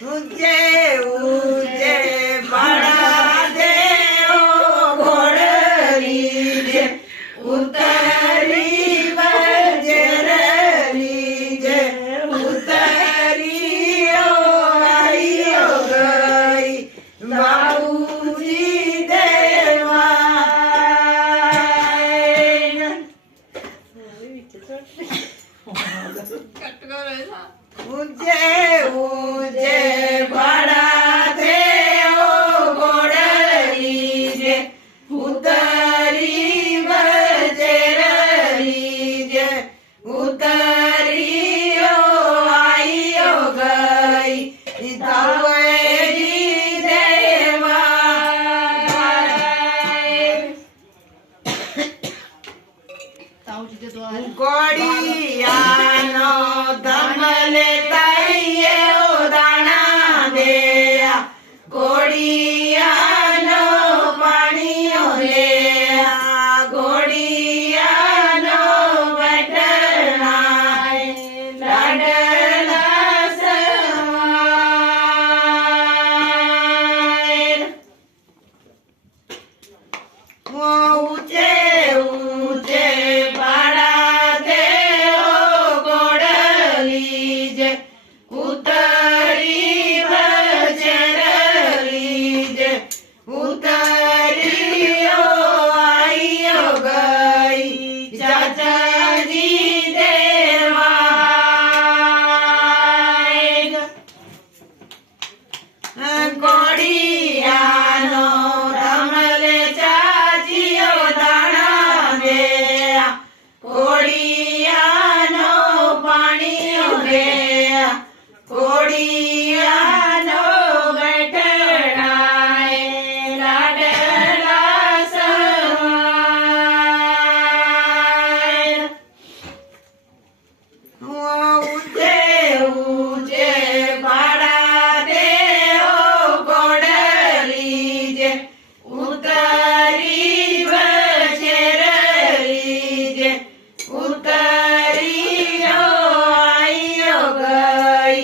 ऊंचे ऊंचे बड़ा देओ घोड़री जे उतरी बजररी जे उतरी आइयो गई बाबूजी देवान ऊंचे ऊंचे बड़ा देओ घोड़री जे उतरी बजररी जे उतरी आइयो गई तवेरी देवान गोड़ियानो धमले तैये दाना देया गोड़ियानो पानियो लेया गोड़ियानो बटनाए लाडला सवार ऊंचे ऊंचे बड़ा देओ घोड़री जे उतरी बजररी जे उतरी आइयो गई चाचाजी देवान गोड़ियानो धमले चाचियो दाना देया गोड़ियानो पानियो देया गोड़ियानो बैठनाए लाडला सवार ऊंचे ऊंचे बड़ा देओ घोड़री जे उतरी बजररी जे उतरी आइयो गई